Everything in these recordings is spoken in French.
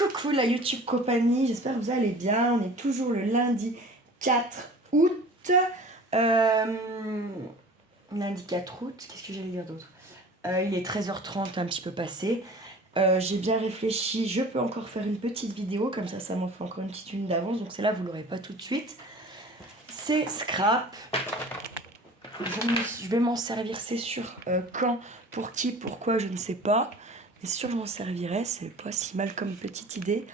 Coucou la YouTube compagnie, j'espère que vous allez bien. On est toujours le lundi 4 août. Lundi 4 août, qu'est-ce que j'allais dire d'autre? Il est 13h30, un petit peu passé. J'ai bien réfléchi, je peux encore faire une petite vidéo, comme ça m'en fait encore une petite une d'avance. Donc celle-là, vous ne l'aurez pas tout de suite. C'est scrap. Je vais m'en servir, c'est sûr. Quand, pour qui, pourquoi, je ne sais pas. Mais sûr, je m'en servirai. C'est pas si mal comme petite idée,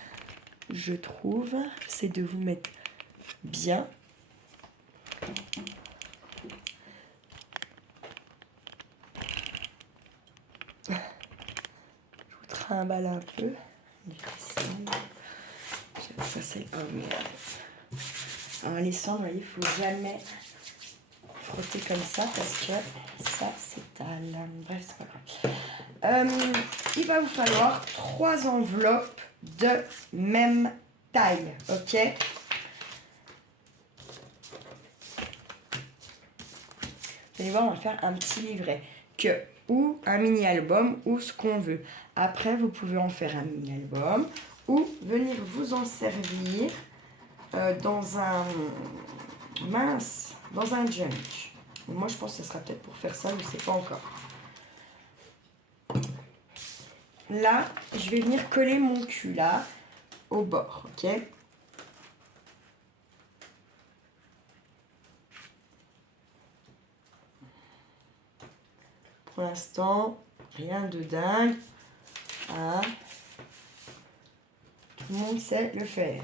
je trouve. C'est de vous mettre bien. Je vous trimballe un peu. Ça, c'est un merde. Alors, les cendres, vous voyez, il ne faut jamais frotter comme ça parce que ça s'étale. Bref, c'est pas grave. Il va vous falloir 3 enveloppes de même taille, ok? Vous allez voir, on va faire un petit livret ou un mini-album ou ce qu'on veut. Après, vous pouvez en faire un mini-album ou venir vous en servir dans un junk. Moi, je pense que ce sera peut-être pour faire ça, je ne sais pas encore. Là, je vais venir coller mon cul là au bord, ok? Pour l'instant, rien de dingue. Ah. Tout le monde sait le faire.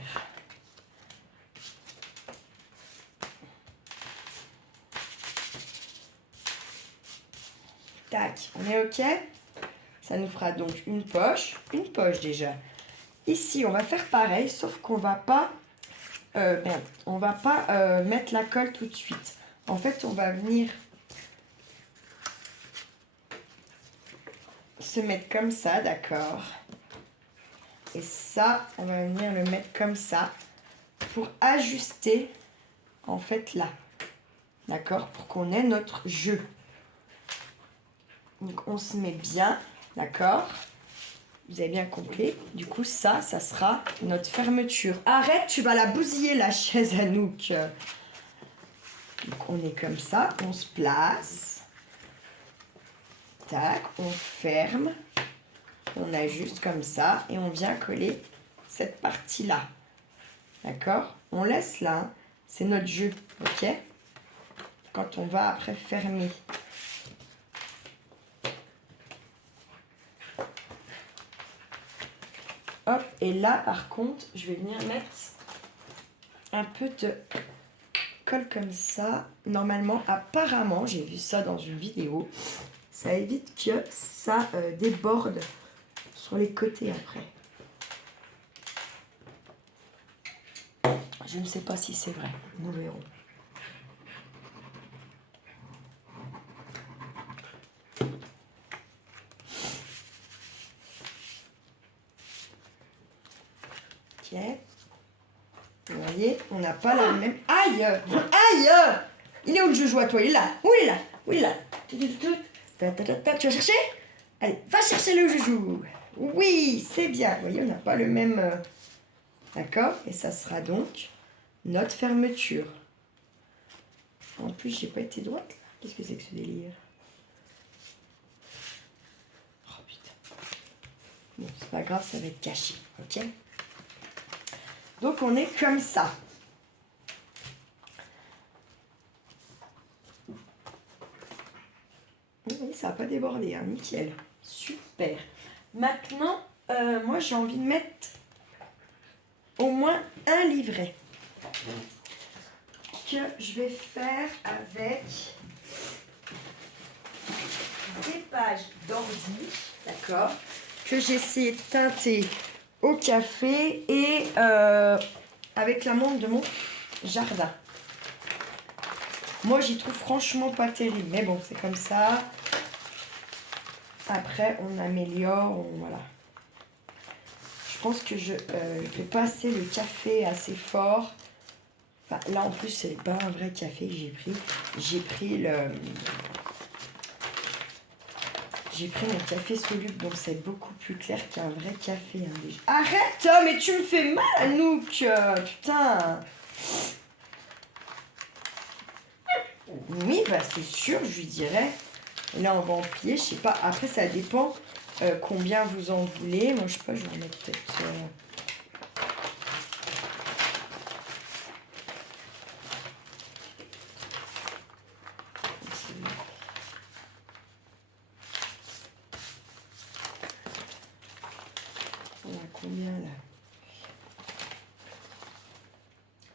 Tac, on est ok? Ça nous fera donc une poche déjà. Ici, on va faire pareil, sauf qu'on va pas, mettre la colle tout de suite. En fait, on va venir se mettre comme ça, d'accord? Et ça, on va venir le mettre comme ça pour ajuster, en fait, là. D'accord? Pour qu'on ait notre jeu. Donc, on se met bien, d'accord? Vous avez bien compris. Du coup, ça sera notre fermeture. Arrête, tu vas la bousiller, la chaise Anouk. Donc, on est comme ça, on se place. Tac, on ferme. On ajuste comme ça et on vient coller cette partie-là. D'accord? On laisse là, hein. C'est notre jeu, ok? Quand on va après fermer. Hop, et là par contre, je vais venir mettre un peu de colle comme ça. Normalement, apparemment, j'ai vu ça dans une vidéo, ça évite que ça déborde sur les côtés après. Je ne sais pas si c'est vrai, nous verrons. Ok. Vous voyez, on n'a pas la même... Aïe! Aïe! Il est où le joujou à toi? Il est là. Où il est là? Où il est là? Tu vas chercher? Allez, va chercher le joujou. Oui, c'est bien. Vous voyez, on n'a pas le même... D'accord? Et ça sera donc notre fermeture. En plus, j'ai pas été droite. Qu'est-ce que c'est que ce délire? Oh putain. Bon, c'est pas grave, ça va être caché. Ok? Donc, on est comme ça. Oui, ça n'a pas débordé, hein, nickel. Super. Maintenant, moi, j'ai envie de mettre au moins un livret que je vais faire avec des pages d'ordi, d'accord, que j'ai essayé de teinter au café et avec la montre de mon jardin. Moi, j'y trouve franchement pas terrible, mais bon, c'est comme ça. Après, on améliore, voilà. Je pense que je fais pas assez le café assez fort. Enfin, là, en plus, c'est pas un vrai café que j'ai pris. J'ai pris le... J'ai pris mon café soluble, donc c'est beaucoup plus clair qu'un vrai café. Hein, déjà. Arrête, mais tu me fais mal, Anouk. Putain. Oui, bah c'est sûr, je lui dirais. Là, on va en plier, je sais pas. Après, ça dépend combien vous en voulez. Moi, je sais pas, je vais en mettre peut-être... On a combien, là?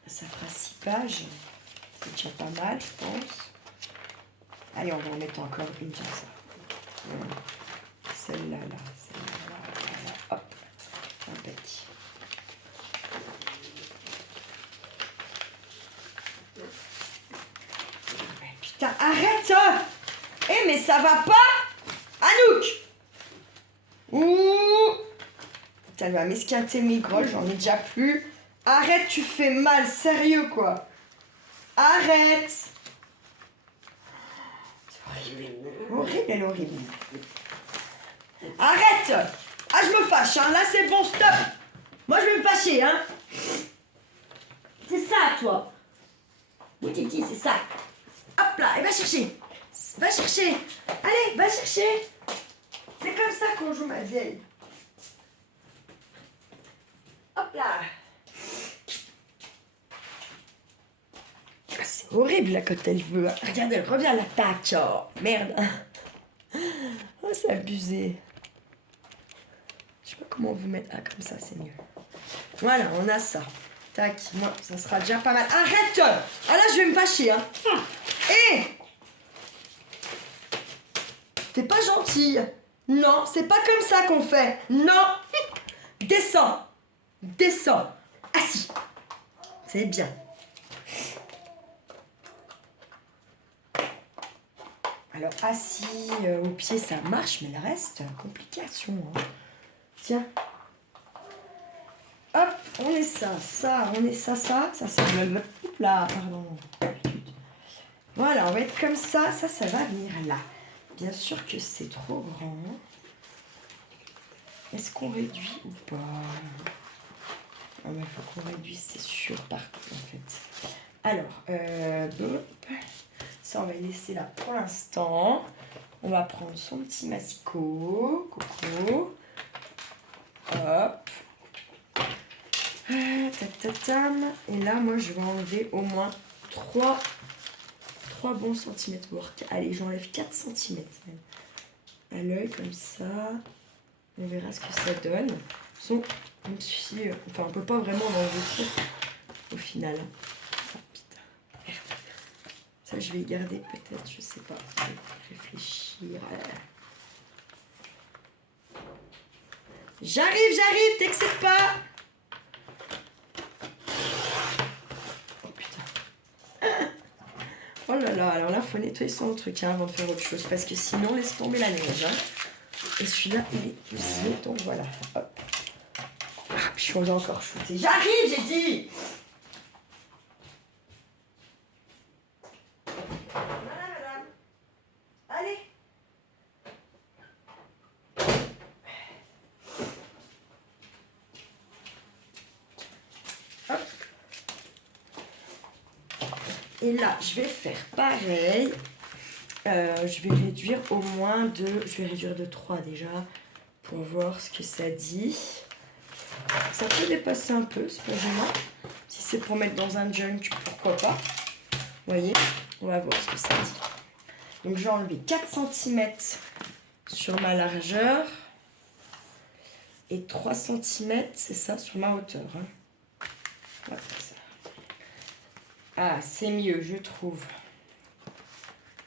Ça fera 6 pages. C'est déjà pas mal, je pense. Allez, on va en mettre encore une comme ça. Celle-là, là. Celle-là, là. Hop. Impec. Putain, arrête! Eh, mais ça va pas! Anouk! Ouh! Putain, elle va m'esquinter mes grolles, j'en ai déjà plus. Arrête, tu fais mal, sérieux, quoi. Arrête! C'est horrible. Horrible, elle est horrible. Arrête! Ah, je me fâche, hein. Là, c'est bon, stop! Moi, je vais me fâcher, hein. C'est ça, toi. Oui, Titi, c'est ça. Hop là, et va chercher. Va chercher. Allez, va chercher. C'est comme ça qu'on joue, ma vieille. Hop là. C'est horrible, là, quand elle veut. Regarde, elle revient à l'attaque. Oh, merde. Oh, c'est abusé. Je sais pas comment vous mettre. Ah, comme ça, c'est mieux. Voilà, on a ça. Tac, moi, ça sera déjà pas mal. Arrête! Ah là, je vais me fâcher, hein. Hé! T'es pas gentille. Non, c'est pas comme ça qu'on fait. Non! Descends. Descends. Assis. C'est bien. Alors, assis, au pied, ça marche, mais le reste, complication. Hein. Tiens. Hop, on est ça, on est ça, ça c'est le... Oups là, pardon. Voilà, on va être comme ça va venir là. Bien sûr que c'est trop grand. Est-ce qu'on réduit ou pas? Ah mais il faut qu'on réduise, c'est sûr, partout en fait. Alors, ça on va laisser là pour l'instant. On va prendre son petit massicot, coco. Hop. Et là, moi, je vais enlever au moins 3 bons centimètres. Allez, j'enlève 4 centimètres. À l'œil, comme ça. On verra ce que ça donne. Enfin, on peut pas vraiment enlever tout au final. Oh, putain. Merde. Ça, je vais y garder peut-être, je sais pas. Je vais réfléchir. J'arrive, t'excite pas. Oh là là, alors là, faut nettoyer son truc avant de faire autre chose. Parce que sinon, laisse tomber la neige. Hein. Et celui-là, il est poussé. Donc voilà. Hop. Ah, puis je suis encore shooter. J'arrive, j'ai dit. Voilà, madame. Allez. Hop. Et là, je vais faire pareil. Je vais réduire au moins de... Je vais réduire de 3 déjà pour voir ce que ça dit. Ça peut dépasser un peu, c'est pas gênant. Si c'est pour mettre dans un junk, pourquoi pas. Vous voyez, on va voir ce que ça dit. Donc j'ai enlevé 4 cm sur ma largeur et 3 cm, c'est ça, sur ma hauteur. Hein. Voilà, ça. Ah, c'est mieux, je trouve.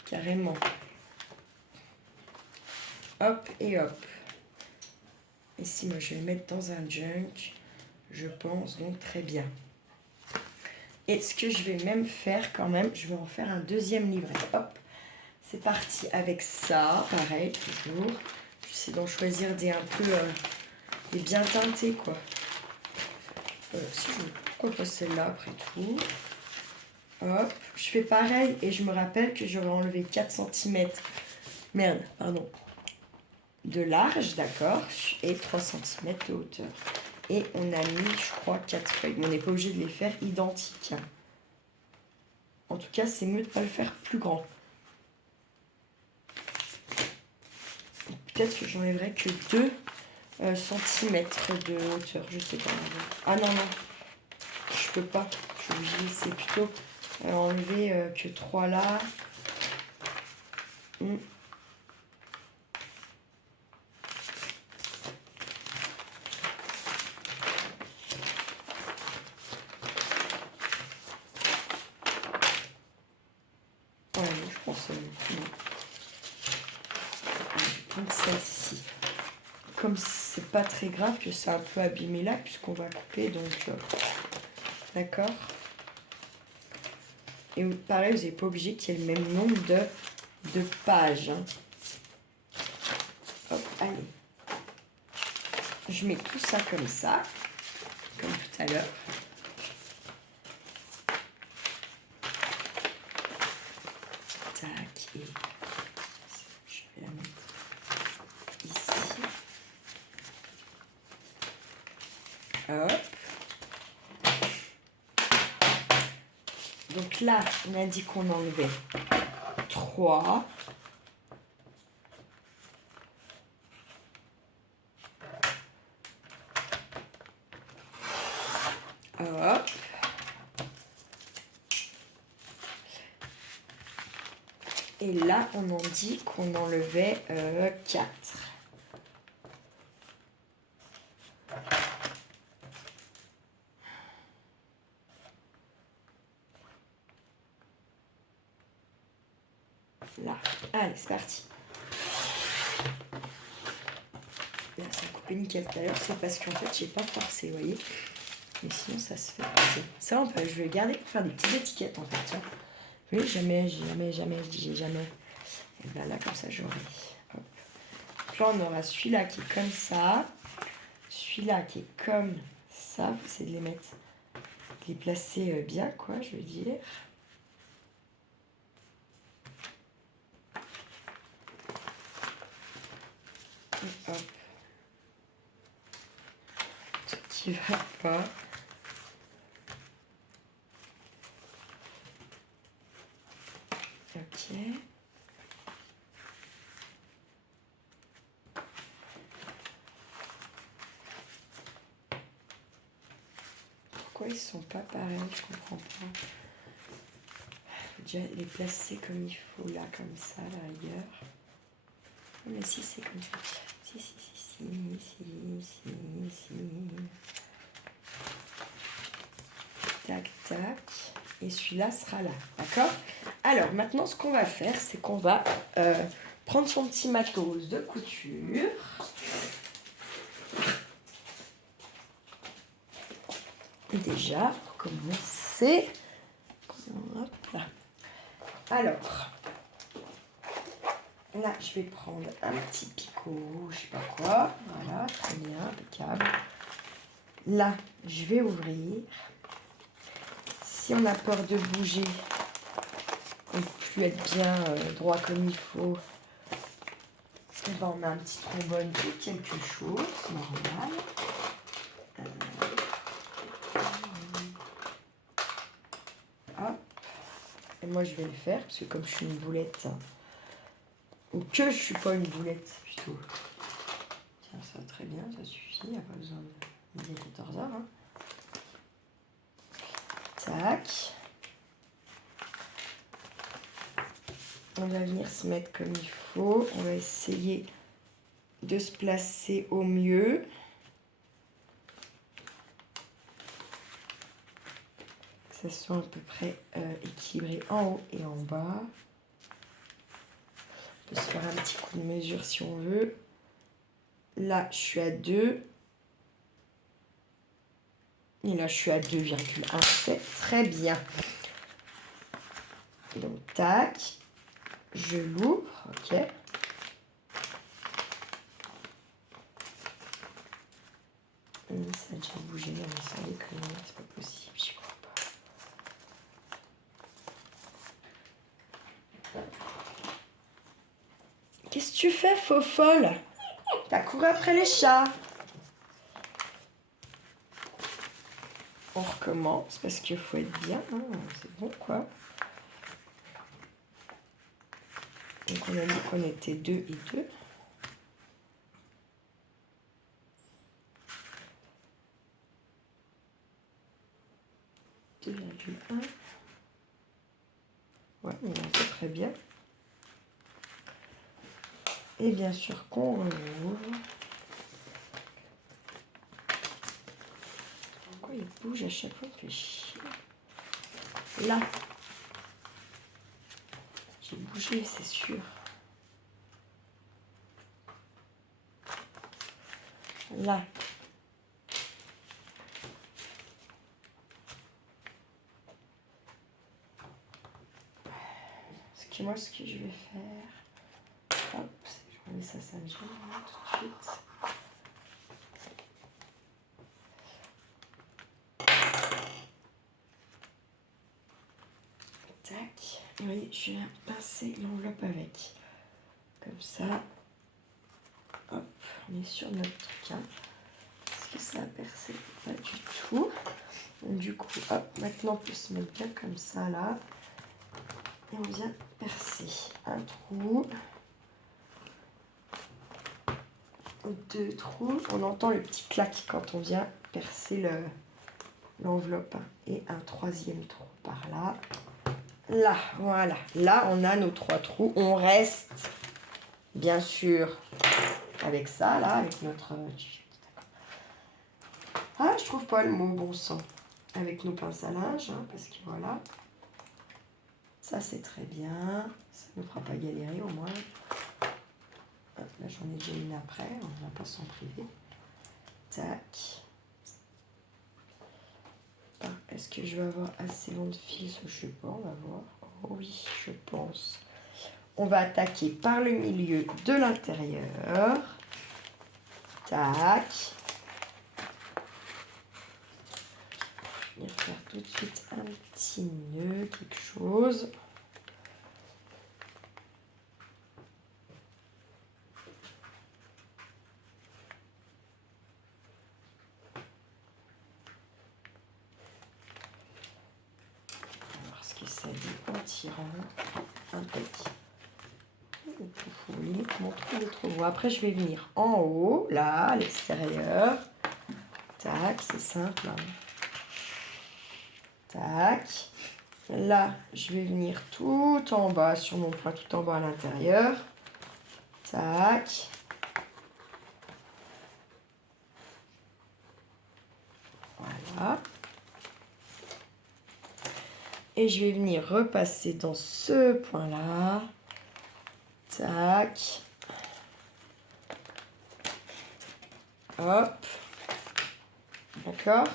Carrément. Hop et hop. Ici, moi, je vais le mettre dans un junk. Je pense donc très bien. Et ce que je vais même faire quand même, je vais en faire un deuxième livret. Hop. C'est parti avec ça. Pareil, toujours. J'essaie d'en choisir des un peu... des bien teintés, quoi. Pourquoi pas celle-là, après tout. Hop, je fais pareil et je me rappelle que j'aurais enlevé 4 cm. Merde, pardon. de large, d'accord, et 3 cm de hauteur. Et on a mis, je crois, 4 feuilles. Mais on n'est pas obligé de les faire identiques. En tout cas, c'est mieux de ne pas le faire plus grand. Peut-être que j'enlèverai que 2 cm de hauteur, je sais pas. Ah non, non, je peux pas. Je suis obligée, c'est plutôt enlever que 3 là. Ouais, je pense non. Je vais prendre celle-ci. Comme c'est pas très grave que c'est un peu abîmé là, puisqu'on va couper, donc d'accord. Et pareil, vous n'êtes pas obligé qu'il y ait le même nombre de pages. Hein. Hop, allez. Je mets tout ça, comme tout à l'heure. Tac, et je vais la mettre ici. Hop. Donc là, on a dit qu'on enlevait 3. Hop. Et là, on en dit qu'on enlevait 4. Là. Allez, c'est parti. Là, ça a coupé nickel tout à l'heure. C'est parce qu'en fait, j'ai pas forcé, vous voyez. Mais sinon, ça se fait. Ça, je vais le garder pour faire des petites étiquettes, en fait. Tiens. Oui, jamais. Et ben là, comme ça, j'aurai. Hop. Puis là, on aura celui-là qui est comme ça. Celui-là qui est comme ça. C'est de les mettre, de les placer bien, quoi, je veux dire. Et hop. Tout qui va pas. Ok. Pourquoi ils sont pas pareils? Je comprends pas. Faut déjà les placer comme il faut, là, comme ça, à la rigueur. Mais si, c'est comme ça. Si. Tac, tac. Et celui-là sera là, d'accord? Alors, maintenant, ce qu'on va faire, c'est qu'on va prendre son petit matos de couture. Et déjà, commencer. Hop là. Alors, là, je vais prendre un petit picot, je sais pas quoi. Voilà, très bien, impeccable. Là, je vais ouvrir. Si on a peur de bouger, et de plus être bien droit comme il faut, et ben on met un petit trombone ou quelque chose, normal. Hop. Et moi je vais le faire, parce que comme je suis une boulette, ou que je suis pas une boulette plutôt. Tiens, ça va très bien, ça suffit, il n'y a pas besoin de midi 14h. Hein. Tac. On va venir se mettre comme il faut. On va essayer de se placer au mieux. Que ça soit à peu près équilibré en haut et en bas. On peut se faire un petit coup de mesure si on veut. Là, je suis à 2. Et là, je suis à 2,17. Très bien. Donc, tac. Je l'ouvre. OK. Ça a déjà bougé. Non, mais sans déconner, c'est pas possible. J'y crois pas. Qu'est-ce que tu fais, faux folle? T'as couru après les chats. On recommence parce qu'il faut être bien. Hein. C'est bon, quoi. Donc, on a dit qu'on était 2 et 2. Ouais, on a fait très bien. Et bien sûr qu'on rouvre. Pourquoi il bouge à chaque fois? Il fait chier. Là. J'ai bougé, c'est sûr. Là. Moi, ce que je vais faire, hop, je remets ça me gêne tout de suite. Tac. Oui, je viens pincer l'enveloppe avec. Comme ça. Hop, on est sur notre truc. Est-ce que ça a percé? Pas du tout. Donc, du coup, hop, maintenant on peut se mettre bien comme ça là. Et on vient percer un trou, 2 trous. On entend le petit clac quand on vient percer l'enveloppe. Et un 3e trou par là. Là, voilà. Là, on a nos 3 trous. On reste, bien sûr, avec ça, là, avec notre... Ah, je trouve pas le mot bon sang. Avec nos pinces à linge, hein, parce que voilà. Ça, c'est très bien. Ça ne nous fera pas galérer, au moins. Hop, là, j'en ai déjà une après. On ne va pas s'en priver. Tac. Est-ce que je vais avoir assez long de fil? Je sais pas, on va voir. Oh oui, je pense. On va attaquer par le milieu de l'intérieur. Tac. Je vais faire tout de suite un petit nœud, quelque chose. On va voir ce que ça dit en tirant. Un petit. Limite, mon trou est trop beau. Après, je vais venir en haut, là, à l'extérieur. Tac, c'est simple. Hein. Tac. Là, je vais venir tout en bas, sur mon point, tout en bas à l'intérieur. Tac. Voilà. Et je vais venir repasser dans ce point-là. Tac. Hop. D'accord.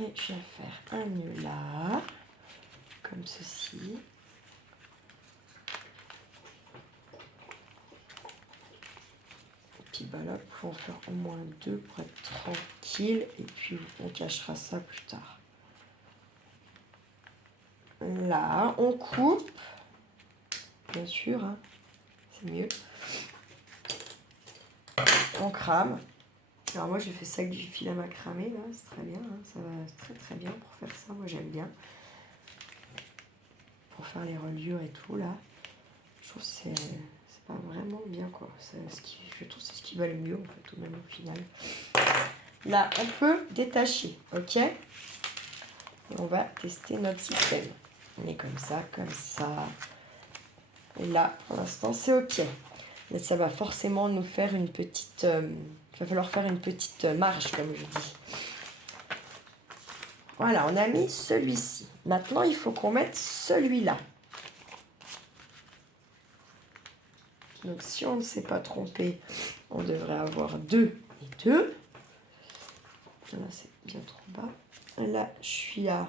Et je vais faire un nœud là, comme ceci. Et puis bah là, pour en faire au moins 2 pour être tranquille. Et puis on cachera ça plus tard. Là, on coupe. Bien sûr, hein, c'est mieux. On crame. Alors moi j'ai fait ça avec du fil à macramé, là, c'est très bien, hein, ça va très très bien pour faire ça, moi j'aime bien. Pour faire les reliures et tout là, je trouve que c'est pas vraiment bien quoi, je trouve que c'est ce qui va le mieux en fait, ou même au final. Là on peut détacher, ok? Et on va tester notre système. On est comme ça, et là pour l'instant c'est ok. Mais ça va forcément nous faire une petite... il va falloir faire une petite marge, comme je dis. Voilà, on a mis celui-ci. Maintenant, il faut qu'on mette celui-là. Donc, si on ne s'est pas trompé, on devrait avoir 2 et 2. Là, c'est bien trop bas. Là, je suis à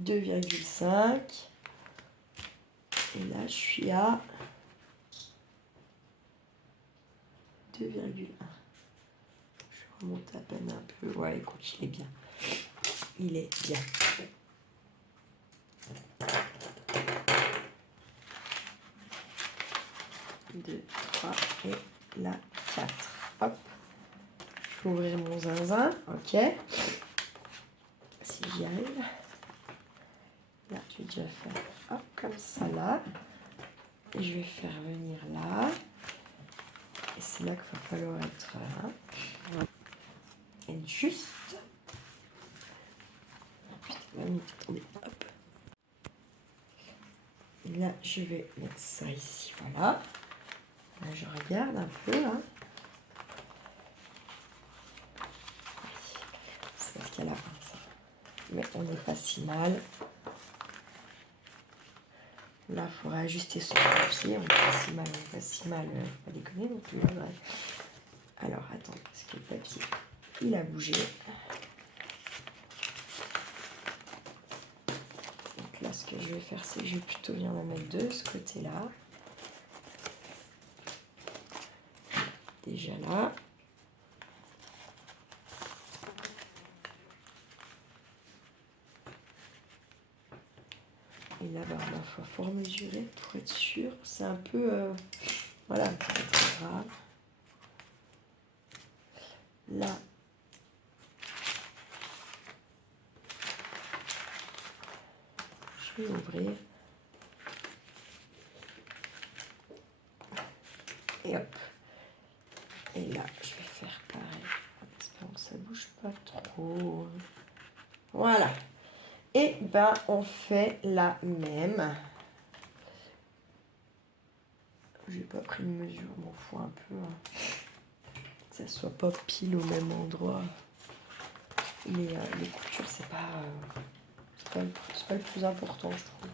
2,5. Et là, je suis à 2,1. Je remonte à peine un peu. Ouais, écoute, il est bien. Il est bien. 2, 3 et là 4. Hop. Je vais ouvrir mon zinzin. Ok. Si j'y arrive. Là, je vais déjà faire hop, comme ça là. Et je vais faire venir là. Et c'est là qu'il va falloir être là. Et juste. Hop. Et là, je vais mettre ça ici. Voilà. Là, je regarde un peu. Hein. C'est parce qu'il y a la pince. Mais on n'est pas si mal. Là, il faudra ajuster son papier. On n'est pas si mal, on n'est pas si mal. Pas déconner non plus. Ouais. Alors, attends, parce que le papier, il a bougé. Donc là, ce que je vais faire, c'est que je vais plutôt venir la mettre de ce côté-là. Déjà là. Et là, bah, il faut mesurer pour être sûr. C'est un peu... voilà, c'est pas très grave. Là, je vais ouvrir. Et hop. Et là, je vais faire pareil. En espérant que ça bouge pas trop. Voilà. Et ben, on fait la même. J'ai pas pris de mesure, m'en fous un peu. Hein. Que ça soit pas pile au même endroit. Mais les coutures, c'est pas le plus important, je trouve.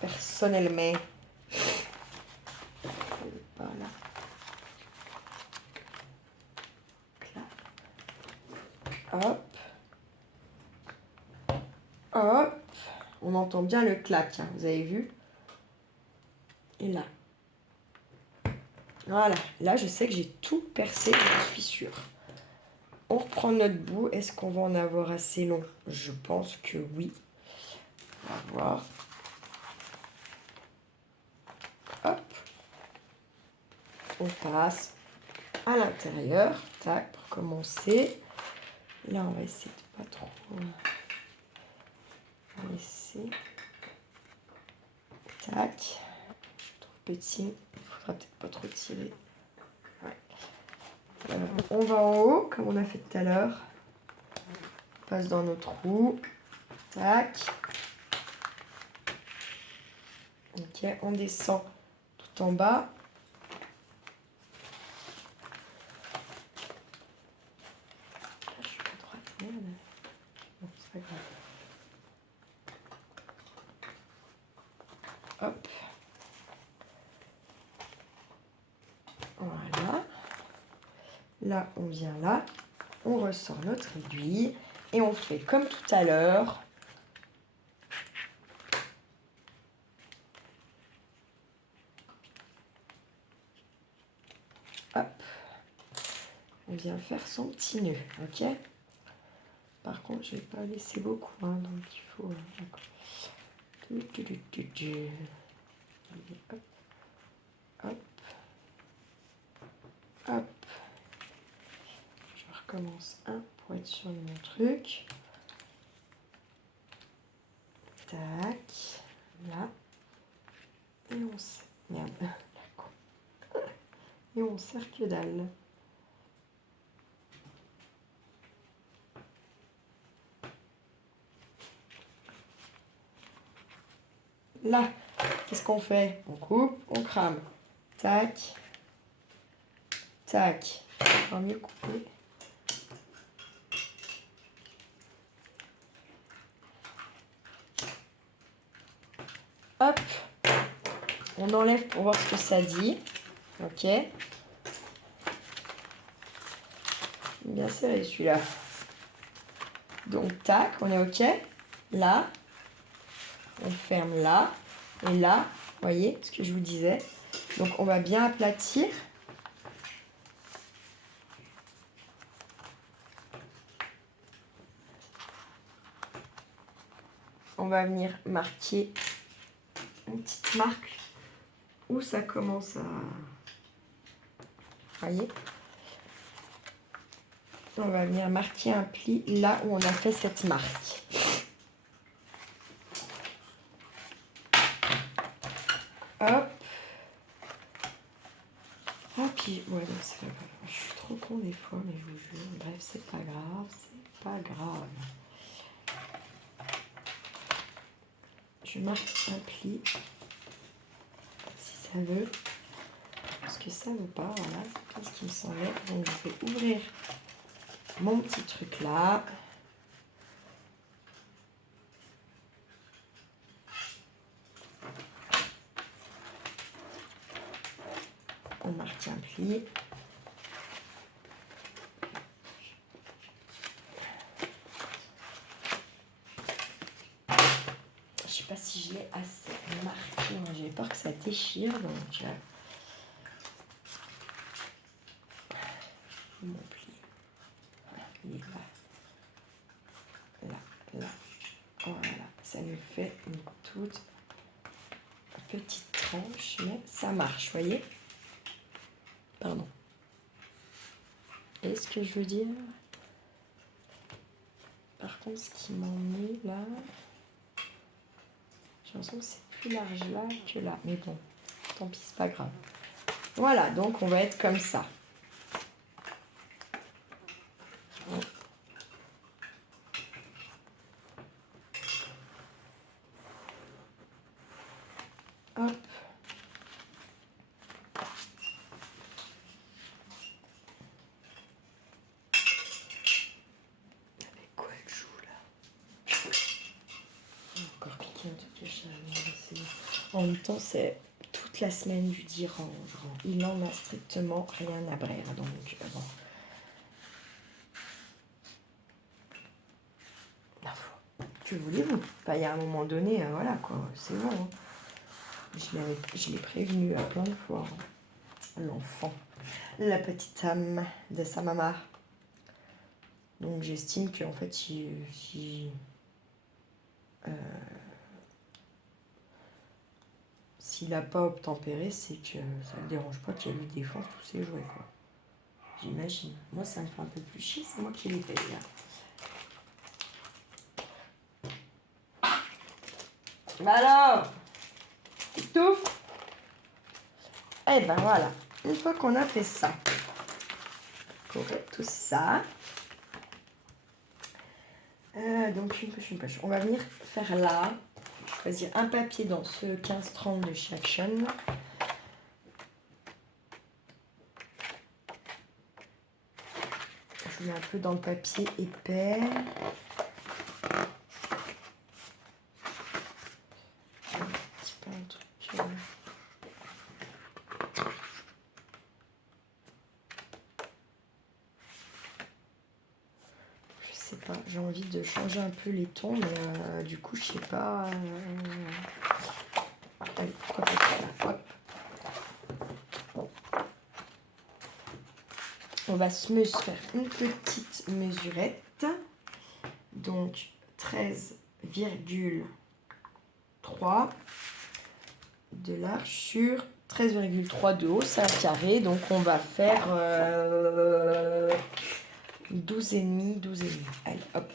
Personnellement. Voilà. Hop. Hop. On entend bien le clac, hein, vous avez vu? Et là. Voilà. Là, je sais que j'ai tout percé, je suis sûre. On reprend notre bout. Est-ce qu'on va en avoir assez long? Je pense que oui. On va voir. Hop. On passe à l'intérieur. Tac, pour commencer. Là, on va essayer de pas trop laisser. Tac. Je trouve petit. Il faudra peut-être pas trop tirer. Ouais. On va en haut, comme on a fait tout à l'heure. On passe dans nos trous. Tac. Ok, on descend tout en bas. Je suis pas droite, merde. Non, c'est pas grave. Hop. Voilà. Là, on vient là. On ressort notre aiguille. Et on fait comme tout à l'heure. Hop. On vient faire son petit nœud. Ok. Par contre, je vais pas laisser beaucoup. Hein, donc, il faut... Hop. Hop. Hop. Je recommence un pour être sûr de mon truc. Tac. Là. Et on serre. Merde. Et on serre que dalle. Là, qu'est-ce qu'on fait? On coupe, on crame. Tac. Tac. On va mieux couper. Hop. On enlève pour voir ce que ça dit. Ok. Bien serré celui-là. Donc, tac, on est ok. Là. On ferme là. Et là, vous voyez ce que je vous disais. Donc, on va bien aplatir. va venir marquer une petite marque où ça commence à... Voyez, on va venir marquer un pli là où on a fait cette marque. Hop. Ah, puis, ouais, donc c'est pas grave. Je suis trop con des fois, mais je vous jure. Bref, c'est pas grave, c'est pas grave. Je marque un pli, si ça veut. Parce que ça veut pas, voilà, c'est tout ce qui me semblait. Donc, je vais ouvrir mon petit truc là. On marque un pli. Je sais pas si je l'ai assez marqué. J'ai peur que ça déchire, donc mon pli. Voilà, il est là, là, là. Voilà, ça nous fait une toute petite tranche, mais ça marche, voyez. Pardon. Et ce que je veux dire, par contre, ce qui m'ennuie là, j'ai l'impression que c'est plus large là que là. Mais bon, tant pis, c'est pas grave. Voilà, donc on va être comme ça. Hop. Avec quoi elle joue là? Encore piqué un truc de chat. En même temps, c'est toute la semaine du dit range. Il en a strictement rien à brère. Donc, bon. Que voulez-vous? Enfin, il y a un moment donné, voilà quoi, c'est bon. Hein. Je l'ai prévenu à plein de fois. Hein. L'enfant. La petite âme de sa maman. Donc j'estime qu'en fait, s'il n'a pas obtempéré, c'est que ça ne le dérange pas qu'il lui défonce tous ses jouets, quoi. J'imagine. Moi, ça me fait un peu plus chier, c'est moi qui les paye. Hein. Bah alors, tu touffes? Eh ben voilà, une fois qu'on a fait ça, tout ça, donc une poche. On va venir faire là, choisir un papier dans ce 15-30 de chez Action. Je mets un peu dans le papier épais. Un petit peu un truc. Je sais pas, j'ai envie de changer un peu les tons, mais du coup, je sais pas. Allez, pourquoi pas ça là. Hop. On va se faire une petite mesurette. Donc 13,3 de large sur 13,3 de haut, c'est un carré. Donc on va faire 12,5, 12,5. Allez, hop.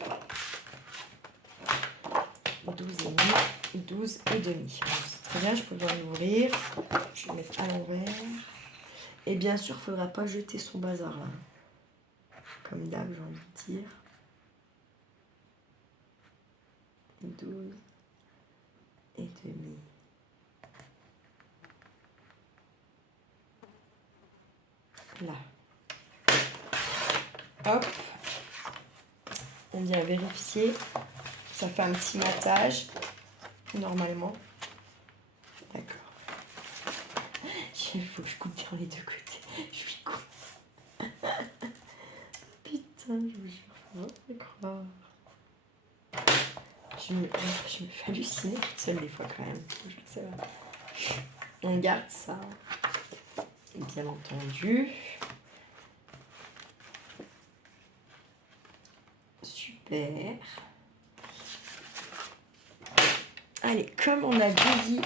12,5, 12 et demi. C'est très bien, je peux l'ouvrir. Je vais le mettre à l'envers. Et bien sûr, il ne faudra pas jeter son bazar là. Comme d'hab, j'ai envie de dire. 12 et demi. Là. Hop. On vient vérifier. Ça fait un petit matage. Normalement. D'accord. Il faut que je coupe dans les deux côtés. Je suis con. Putain, je vous jure, faut pas croire. Je me fais halluciner toute seule des fois quand même. Je sais pas. On garde ça. Bien entendu. Super. Allez, comme on a vieilli,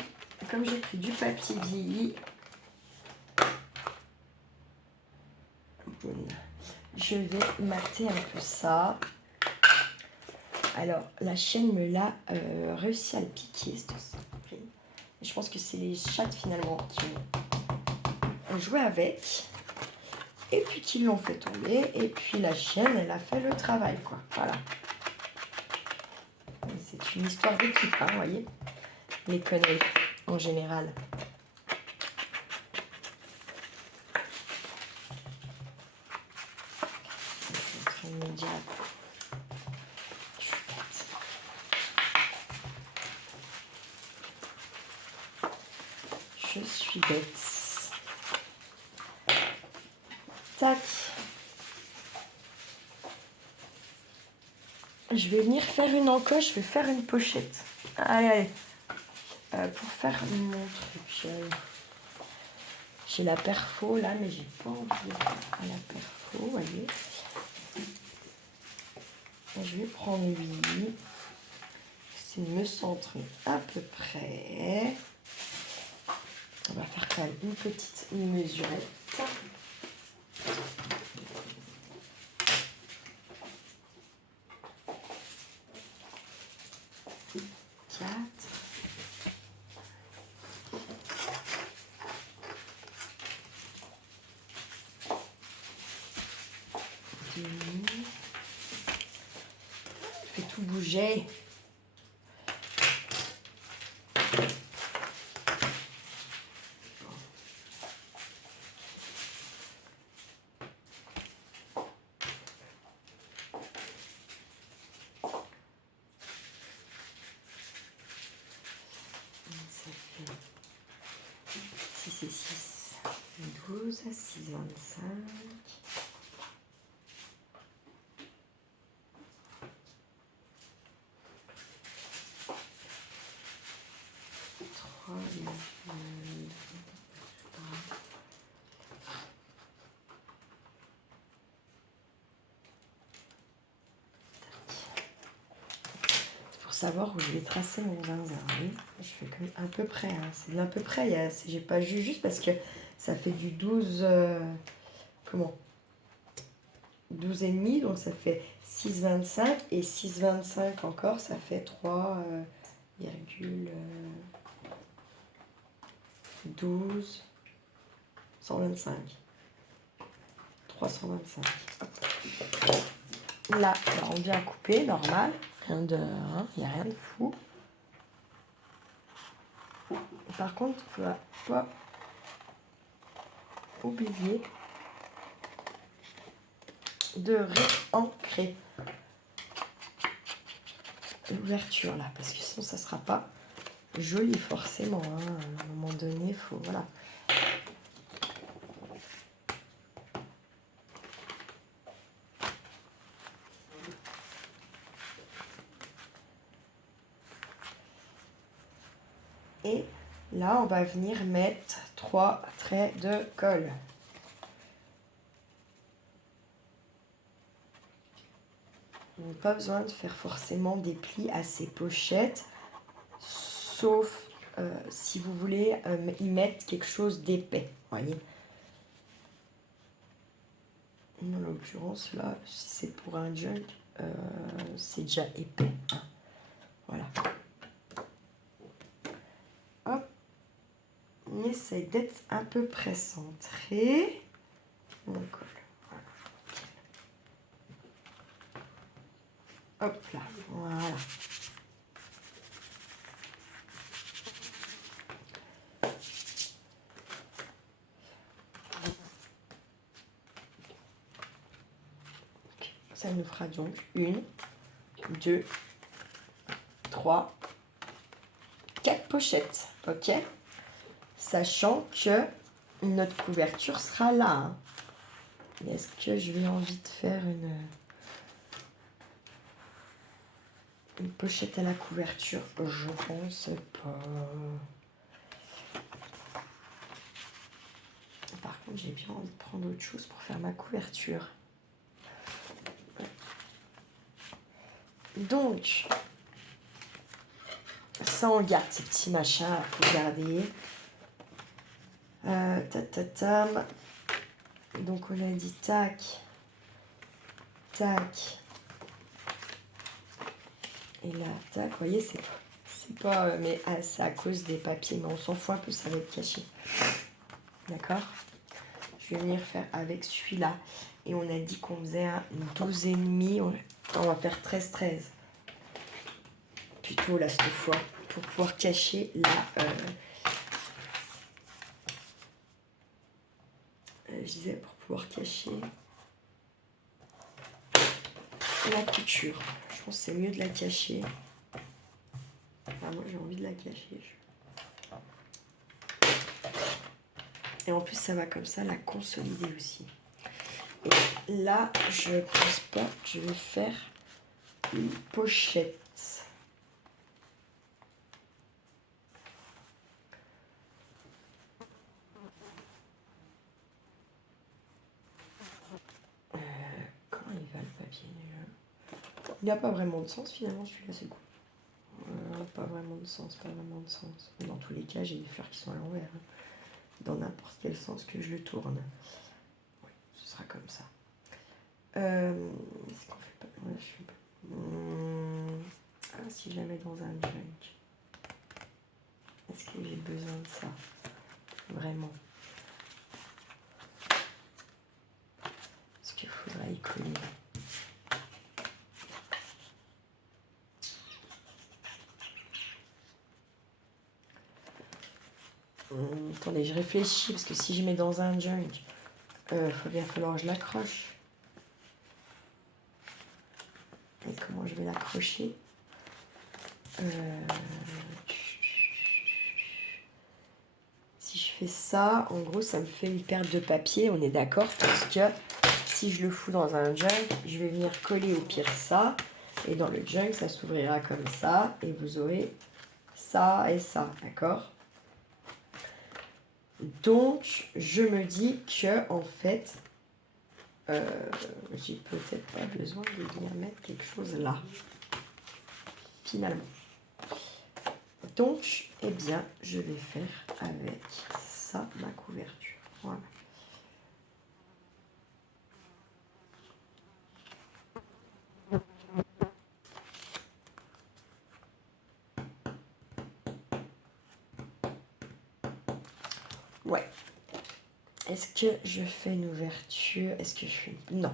comme j'ai pris du papier vieilli, je vais mater un peu ça. Alors, la chienne me l'a réussi à le piquer, cette surprise. Je pense que c'est les chattes finalement qui ont joué avec. Et puis qui l'ont fait tomber. Et puis la chienne, elle a fait le travail, quoi. Voilà. C'est une histoire d'équipe, hein, vous voyez. Les conneries, en général. Je suis bête. Tac. Je vais venir faire une encoche, je vais faire une pochette. Allez, allez. Pour faire mon truc, j'ai la perfo là, mais j'ai pas envie de faire à la perfo, vous voyez. Je vais prendre lui. C'est me centrer à peu près. On va faire quand même une petite mesurette. 4. Fais tout bouger. Ça fait 6 et 6, 12, 6, 25. 3, 9, pour savoir où je vais tracer mon zinzin. Oui, je fais comme à peu près. Hein. C'est à peu près. J'ai pas vu juste parce que ça fait du 12. Comment 12 et demi, donc ça fait 6,25 et 6,25 encore, ça fait 3,12 125 325. Là, on vient couper, normal. Rien de, hein, y a rien de fou. Par contre, il ne faut pas oublier de réancrer l'ouverture là, parce que sinon ça sera pas joli forcément. Hein. À un moment donné, il faut, voilà. Et là, on va venir mettre 3 traits de colle. Pas besoin de faire forcément des plis à ces pochettes, sauf si vous voulez y mettre quelque chose d'épais, voyez. En l'occurrence, là, si c'est pour un junk, c'est déjà épais. Hein. Voilà. Hop. On essaie d'être à peu près centré. On colle. Hop là, voilà. Ça nous fera donc 1, 2, 3, 4 pochettes, ok? Sachant que notre couverture sera là. Hein. Est-ce que je vais envie de faire une pochette à la couverture? Je pense pas. Par contre, j'ai bien envie de prendre autre chose pour faire ma couverture. Donc, ça, on garde ces petits machins. Il faut garder. Tatatam. Donc, on a dit tac. Tac. Et là, tac. Vous voyez, c'est pas... mais c'est à cause des papiers. Mais on s'en fout un peu, ça va être caché. D'accord? Je vais venir faire avec celui-là. Et on a dit qu'on faisait un 12,5. On va faire 13-13. Plutôt là, cette fois. Pour pouvoir cacher la... je disais pour pouvoir cacher la couture. Je pense que c'est mieux de la cacher. Ah, moi, j'ai envie de la cacher. Et en plus, ça va comme ça la consolider aussi. Et là, je pense pas que je vais faire une pochette. Comment il va le papier déjà? Il n'a pas vraiment de sens finalement, celui-là, c'est cool. Pas vraiment de sens, pas vraiment de sens. Dans tous les cas, j'ai des fleurs qui sont à l'envers. Hein. Dans n'importe quel sens que je le tourne. Oui, ce sera comme ça. Est-ce qu'on fait pas... Ouais, je fais pas... Ah, si je la mets dans un junk. Est-ce que j'ai besoin de ça? Vraiment. Est-ce qu'il faudra y coller? Attendez, je réfléchis, parce que si je mets dans un junk, il va bien falloir que je l'accroche. Et comment je vais l'accrocher? Si je fais ça, en gros, ça me fait une perte de papier, on est d'accord? Parce que si je le fous dans un junk, je vais venir coller au pire ça. Et dans le junk, ça s'ouvrira comme ça. Et vous aurez ça et ça, d'accord? Donc, je me dis que, en fait, j'ai peut-être pas besoin de venir mettre quelque chose là. Finalement. Donc, eh bien, je vais faire avec ça ma couverture. Voilà. Ouais. Est-ce que je fais une ouverture? Est-ce que je fais... Non.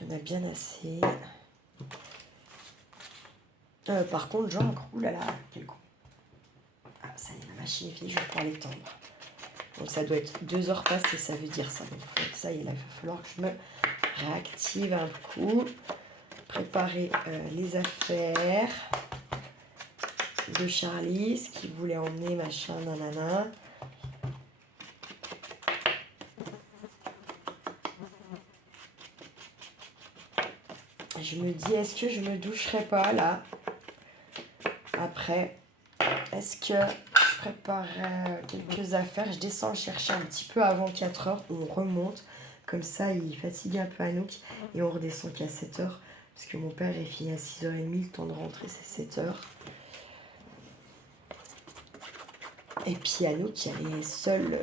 Il y en a bien assez. Par contre, j'encre. Ouh là là, quel coup. Ah, ça y est, la machine est finie, je vais pouvoir l'étendre. Donc ça doit être 2 heures passées, ça veut dire ça. Donc ça y est, il va falloir que je me réactive un coup. Préparer les affaires de Charlie, ce qu'il voulait emmener, machin, nanana. Je me dis, est-ce que je me doucherai pas là? Après, est-ce que je prépare quelques affaires? Je descends le chercher un petit peu avant 4 heures. On remonte. Comme ça, il fatigue un peu Anouk. Et on redescend qu'à 7 heures. Parce que mon père est fini à 6h30. Le temps de rentrer, c'est 7 heures. Et puis Anouk, elle est seule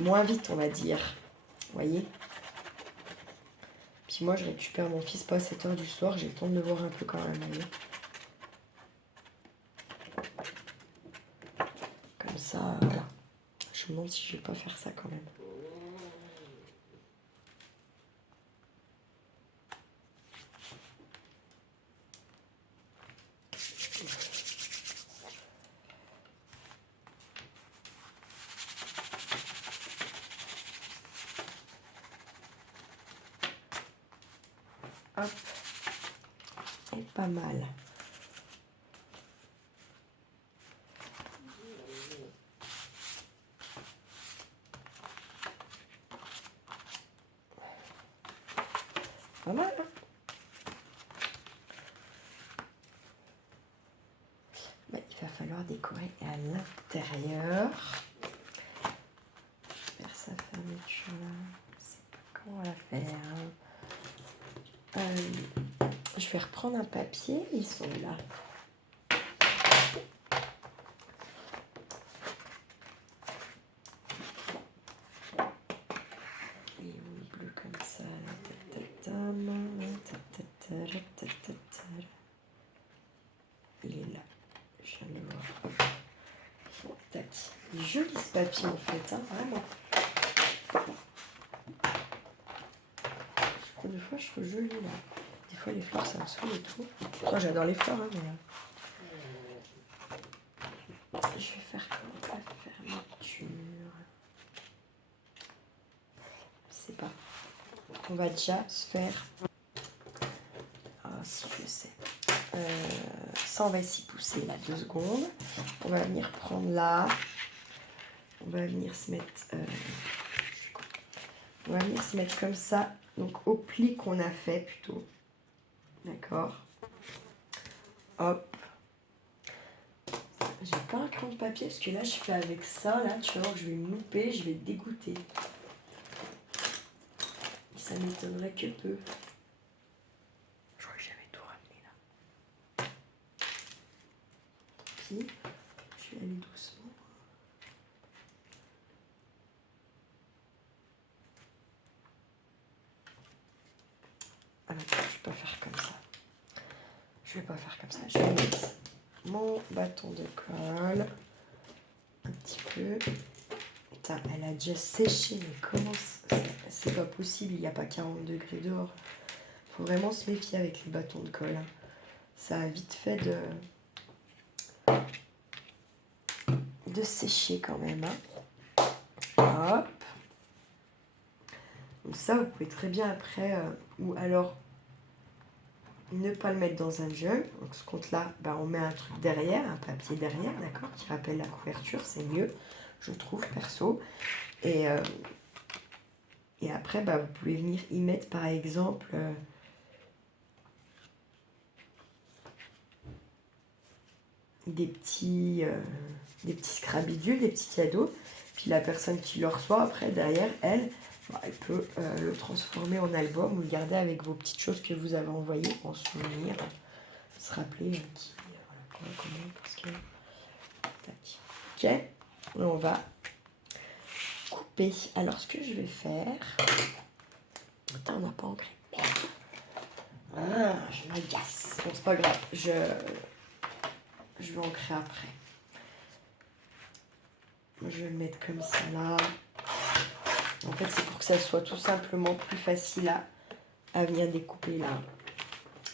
moins vite, on va dire. Vous voyez? Puis moi, je récupère mon fils pas à 7 heures du soir. J'ai le temps de le voir un peu quand même. Vous voyez? Comme ça, voilà. Je me demande si je vais pas faire ça quand même. Hop. Et pas mal. Pas mal, hein? Bah, il va falloir décorer à l'intérieur. Faire sa fermeture là. Je sais pas comment on va faire. Je vais reprendre un papier. Ils sont là. Il est là. Je viens de le voir. Hop. Tac. Il est joli ce papier en fait, hein, vraiment. Des fois je trouve joli là. Des fois les fleurs ça me saoule et tout. Moi j'adore les fleurs, hein, mais... Je vais faire comment la fermeture. Je sais pas. On va déjà se faire... Ah si je sais. Ça on va s'y pousser là 2 secondes. On va venir prendre là. On va venir se mettre... On va venir se mettre comme ça. Donc au pli qu'on a fait plutôt. D'accord. Hop. J'ai pas un crayon de papier parce que là je fais avec ça. Là tu vas voir que je vais me louper. Je vais te dégoûter. Ça m'étonnerait que peu. Je crois que j'avais tout ramené là. Puis, je vais aller doucement. Ah non, je vais pas faire comme ça. Je vais pas faire comme ça. Je vais mettre mon bâton de colle. Un petit peu. Putain, elle a déjà séché. Mais comment c'est pas possible, il n'y a pas 40 degrés dehors. Faut vraiment se méfier avec les bâtons de colle. Ça a vite fait de sécher quand même. Hein. Hop. Donc ça, vous pouvez très bien après, ou alors ne pas le mettre dans un jug. Donc ce compte-là, bah, on met un truc derrière, un papier derrière, d'accord, qui rappelle la couverture, c'est mieux, je trouve, perso. Et après, bah, vous pouvez venir y mettre, par exemple, des petits scrabidules, des petits cadeaux. Puis la personne qui le reçoit, après, derrière, elle peut le transformer en album ou le garder avec vos petites choses que vous avez envoyées en souvenir. Se rappeler qui, voilà, comment, parce que... Tac. Ok, et on va couper. Alors, ce que je vais faire... Putain, on n'a pas ancré. Ah, je m'agace. Bon, c'est pas grave. Je vais ancrer après. Je vais le mettre comme ça, là. En fait, c'est pour que ça soit tout simplement plus facile à venir découper, là.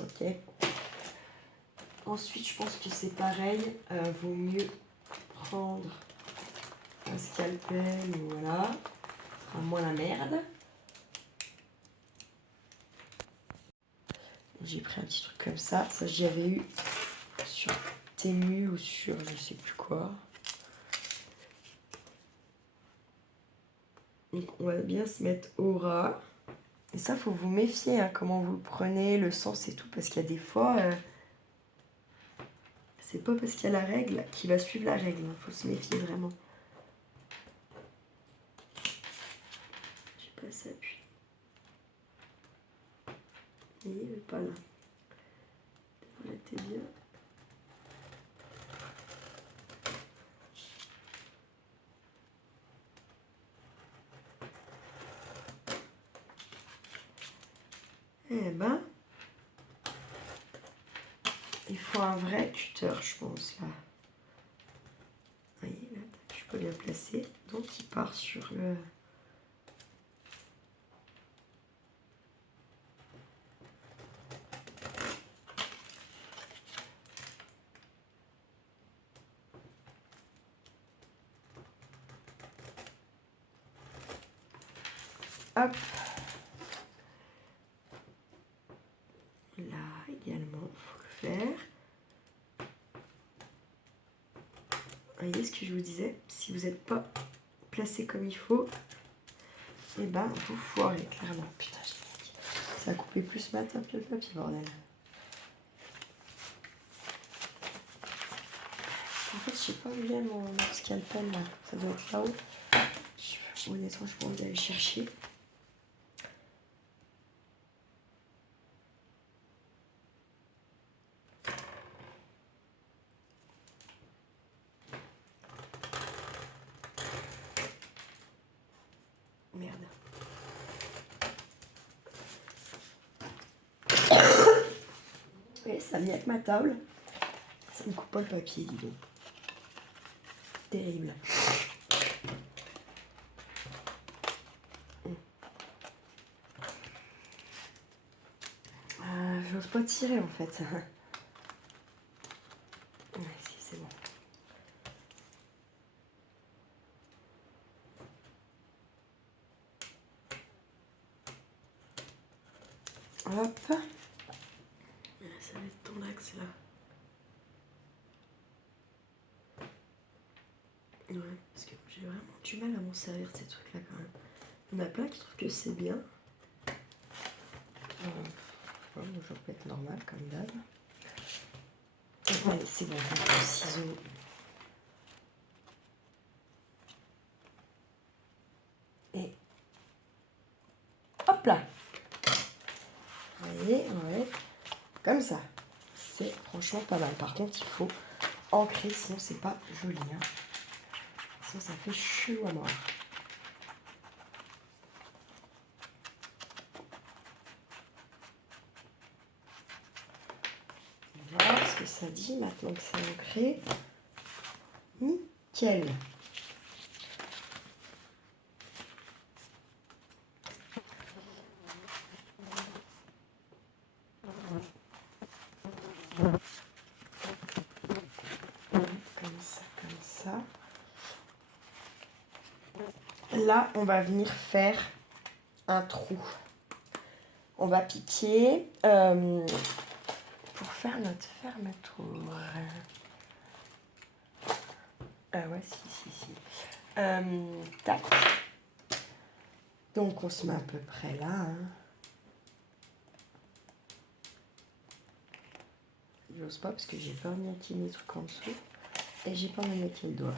Ok. Ensuite, je pense que c'est pareil. Vaut mieux prendre un scalpel, voilà. À moins la merde. J'ai pris un petit truc comme ça. Ça, j'avais eu sur Temu ou sur je sais plus quoi. Donc, on va bien se mettre au ras. Et ça, faut vous méfier, hein, comment vous le prenez, le sens et tout. Parce qu'il y a des fois... c'est pas parce qu'il y a la règle qu'il va suivre la règle. Il faut se méfier vraiment. J'ai pas s'appuie. Il n'est pas là. Voilà, t'es bien. Eh ben, il faut un vrai tuteur, je pense, là. Vous voyez, là, je suis pas bien placée. Donc, il part sur le... Hop. Là, également, il faut le faire. Vous voyez ce que je vous disais? Si vous n'êtes pas placé comme il faut, et ben, vous foirez, clairement. Putain, ça a coupé plus ce matin que le papier, bordel. En fait, je sais pas où il est mon scalpel, là. Ça doit être là-haut. Honnêtement, je pense d'aller chercher. Merde. voyez, ça vient avec ma table. Ça me coupe pas le papier, dis donc. Terrible. J'ose pas tirer en fait. Ouais, si, c'est bon. Hop. Ça va être ton axe là. Ouais, parce que j'ai vraiment du mal à m'en servir de ces trucs là quand même. Il y en a plein qui trouvent que c'est bien. Ouais, moi je peux être normal comme d'hab. Allez, c'est bon, je vais le ciseau. Et hop là. Vous voyez, ouais. Comme ça. C'est franchement pas mal. Par contre, il faut ancrer, sinon c'est pas joli. Hein. Sinon ça fait chelou à mort. On va voir ce que ça dit maintenant que c'est ancré. Nickel. Comme ça, comme ça. Là, on va venir faire un trou. On va piquer pour faire notre fermeture. Ah ouais, si. Tac. Donc, on se met à peu près là. Hein. J'ose pas parce que j'ai pas envie de mettre mes trucs en dessous. Et j'ai pas envie de mettre le doigt.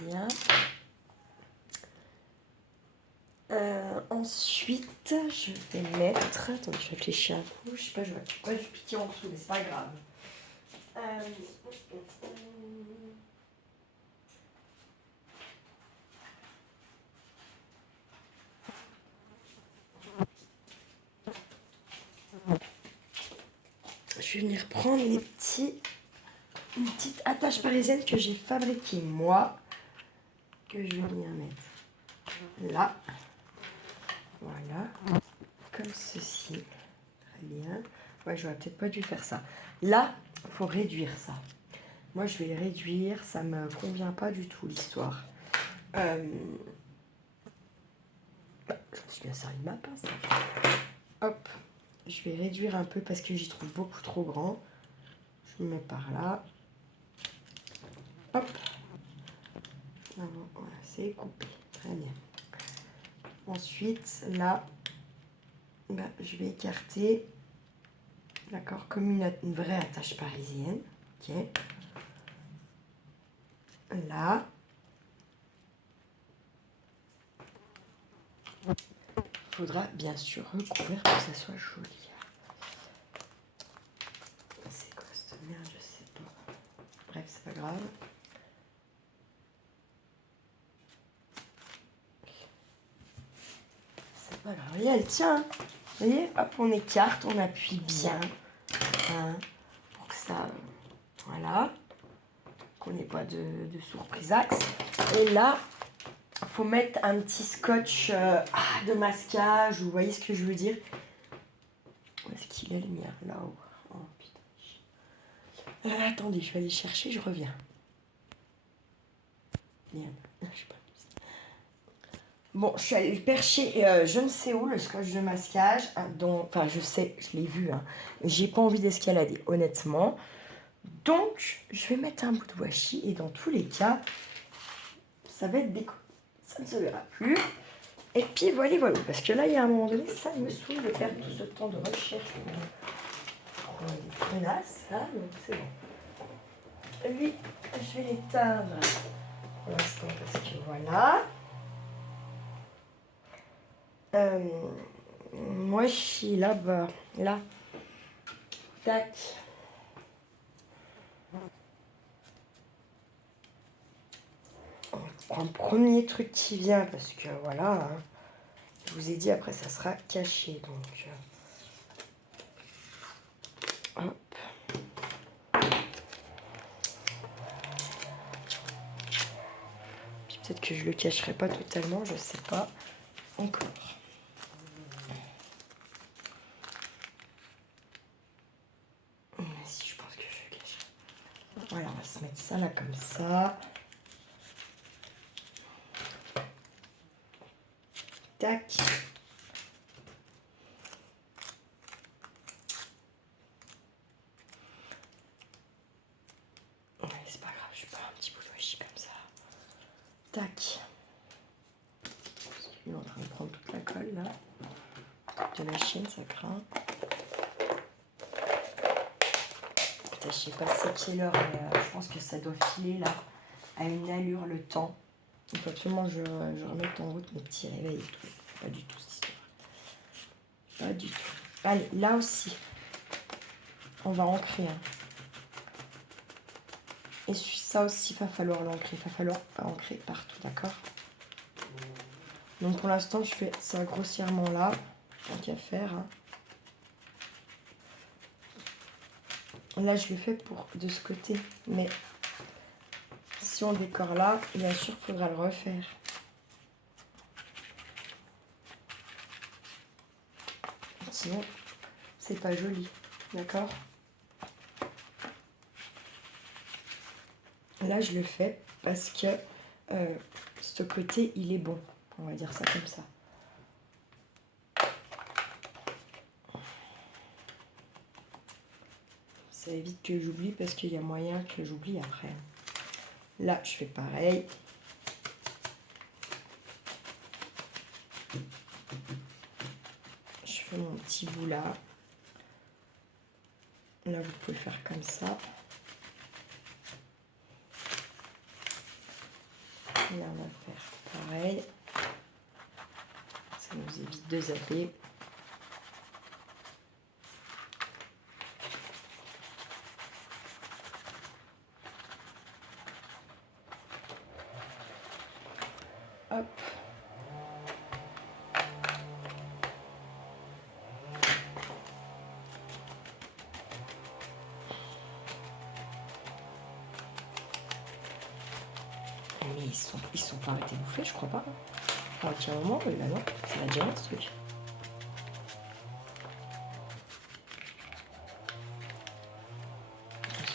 Bien. Ensuite, je vais mettre... Attends, je réfléchis un coup. Je sais pas, je vais pas du piquer en dessous, mais c'est pas grave. Je vais venir prendre une petite attache parisienne que j'ai fabriquée moi, que je vais venir mettre là. Voilà, comme ceci. Très bien. Ouais, j'aurais peut-être pas dû faire ça. Là, il faut réduire ça. Moi, je vais le réduire. Ça me convient pas du tout, l'histoire. Je me suis bien servi de ma pince. Hop. Je vais réduire un peu parce que j'y trouve beaucoup trop grand. Je me mets par là. Hop. Voilà, c'est coupé. Très bien. Ensuite, là, je vais écarter, d'accord, comme une vraie attache parisienne. Ok. Là. Il faudra bien sûr recouvrir pour que ça soit joli. C'est quoi cette merde? Je sais pas. Bref, c'est pas grave. C'est pas grave. Voyez, elle tient. Hein. Vous voyez, hop, on écarte, on appuie bien. Hein, pour que ça... voilà. Qu'on n'ait pas de surprise axe. Et là, il faut mettre un petit scotch de masquage. Vous voyez ce que je veux dire? Où est-ce qu'il est le mien? Là-haut. Oh putain. Attendez, je vais aller chercher, je reviens. Merde, je sais pas. Bon, je suis allée le percher, je ne sais où, le scotch de masquage, enfin je sais, je l'ai vu, hein, j'ai pas envie d'escalader, honnêtement. Donc, je vais mettre un bout de washi, et dans tous les cas, ça va être déco. Ça ne se verra plus. Et puis voilà, parce que là, il y a un moment donné, ça me saoule de perdre tout ce temps de recherche pour les menaces, là, donc c'est bon. Lui, je vais l'éteindre pour l'instant, parce que voilà. Moi, je suis là-bas. Là. Tac. un premier truc qui vient, parce que voilà, hein, je vous ai dit, après ça sera caché, donc hop. Puis peut-être que je le cacherai pas totalement, je sais pas encore. Mais si, je pense que je le cache. Voilà, on va se mettre ça là comme ça. Tac. Ouais, c'est pas grave, je vais faire un petit bout de washi comme ça. Tac. Il est en train de prendre toute la colle là. De la Chine, ça craint. Putain, je sais pas c'est quelle heure, mais je pense que ça doit filer là à une allure le temps. Il faut absolument que je remette en route mes petits réveils et tout. Pas du tout cette histoire. Pas du tout. Allez, là aussi, on va ancrer. Hein. Et ça aussi, il va falloir l'ancrer. Il va falloir ancrer partout, d'accord? Donc pour l'instant, je fais ça grossièrement là. Tant qu'à faire. Hein. Là, je le fais pour de ce côté. Mais si on décore là, bien sûr, il faudra le refaire. Sinon, c'est pas joli. D'accord? Là, je le fais parce que ce côté, il est bon. On va dire ça comme ça. Ça évite que j'oublie parce qu'il y a moyen que j'oublie après. Là, je fais pareil. Je fais mon petit bout là. Là, vous pouvez faire comme ça. Là, on va faire pareil. Ça nous évite de zapper. Hop. Mais ils sont pas arrêtés de bouffer, je crois pas. Enfin, tiens, un moment, oui, là, non. Ça va déjà ce truc.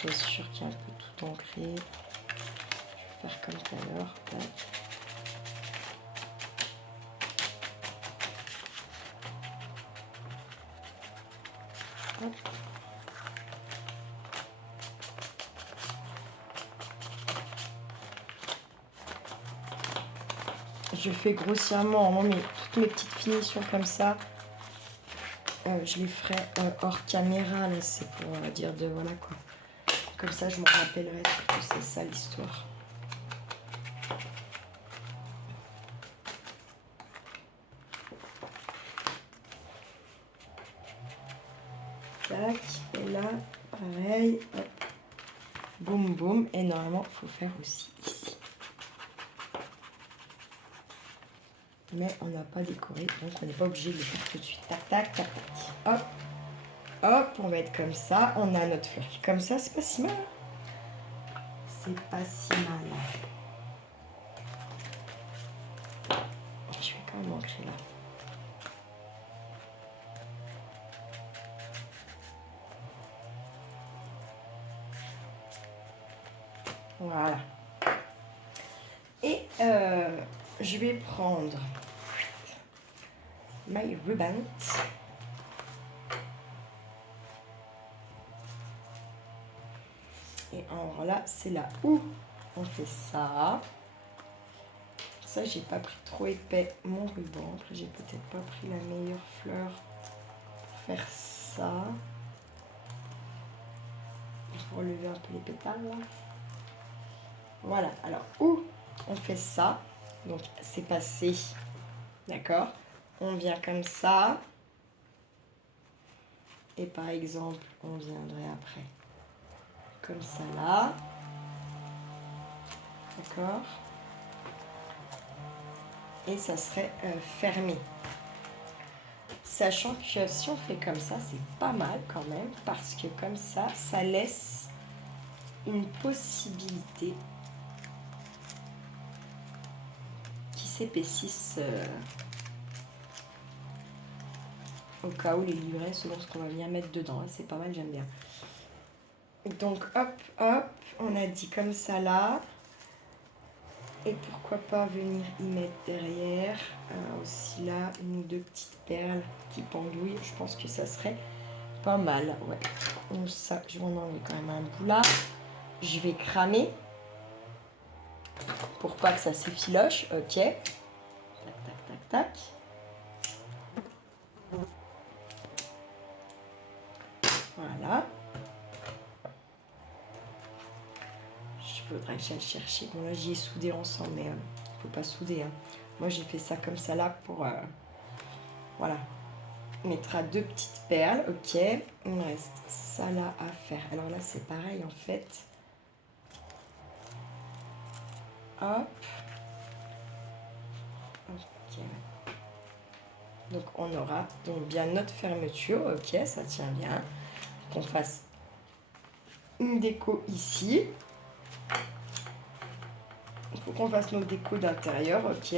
Je suis sûre qu'il y a un peu tout ancré. Je vais faire comme tout à l'heure. Hop. Je fais grossièrement toutes mes petites finitions comme ça. Je les ferai hors caméra, là, c'est pour dire de voilà quoi. Comme ça, je me rappellerai que c'est ça l'histoire. Tac, et là, pareil, hop. Boum, boum. Et normalement, il faut faire aussi ici. Mais on n'a pas décoré, donc on n'est pas obligé de le faire tout de suite. Tac, tac, tac, tac. Hop. Hop, on va être comme ça. On a notre fleur qui est comme ça. C'est pas si mal. C'est pas si mal. Je vais quand même ancrer là. Voilà. Et je vais prendre my ruban. Et alors là, c'est là où on fait ça. Ça, j'ai pas pris trop épais mon ruban. Après, j'ai peut-être pas pris la meilleure fleur pour faire ça. Pour relever un peu les pétales là. Voilà, alors où on fait ça, donc c'est passé, d'accord? On vient comme ça, et par exemple, on viendrait après, comme ça là, d'accord? et ça serait fermé. Sachant que si on fait comme ça, c'est pas mal quand même, parce que comme ça, ça laisse une possibilité qui s'épaississe au cas où les livrets, selon ce qu'on va venir mettre dedans. C'est pas mal, j'aime bien. Donc hop, hop, on a dit comme ça là. Et pourquoi pas venir y mettre derrière aussi là une ou deux petites perles qui pendouillent. Je pense que ça serait pas mal. Ouais. Donc ça, je vais en enlever quand même un bout là. Je vais cramer pour pas que ça s'effiloche. Ok. Tac, tac, tac, tac. Voilà. Il faudrait que j'aille chercher. Bon là j'y ai soudé ensemble, mais faut pas souder. Hein. Moi j'ai fait ça comme ça là pour... voilà. On mettra deux petites perles. Ok. Il me reste ça là à faire. Alors là c'est pareil en fait. Hop. Ok. Donc on aura donc bien notre fermeture. Ok, ça tient bien. Qu'on fasse une déco ici. Il faut qu'on fasse nos décos d'intérieur. Ok.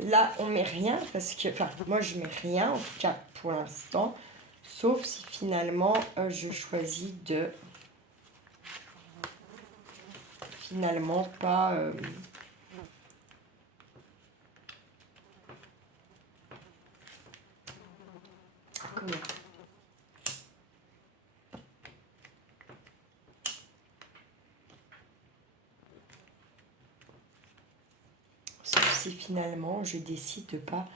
Là, on met rien parce que... Enfin, moi, je mets rien, en tout cas, pour l'instant. Sauf si, finalement, je choisis de... Finalement, pas... Comment ? Sauf si, finalement, je décide de pas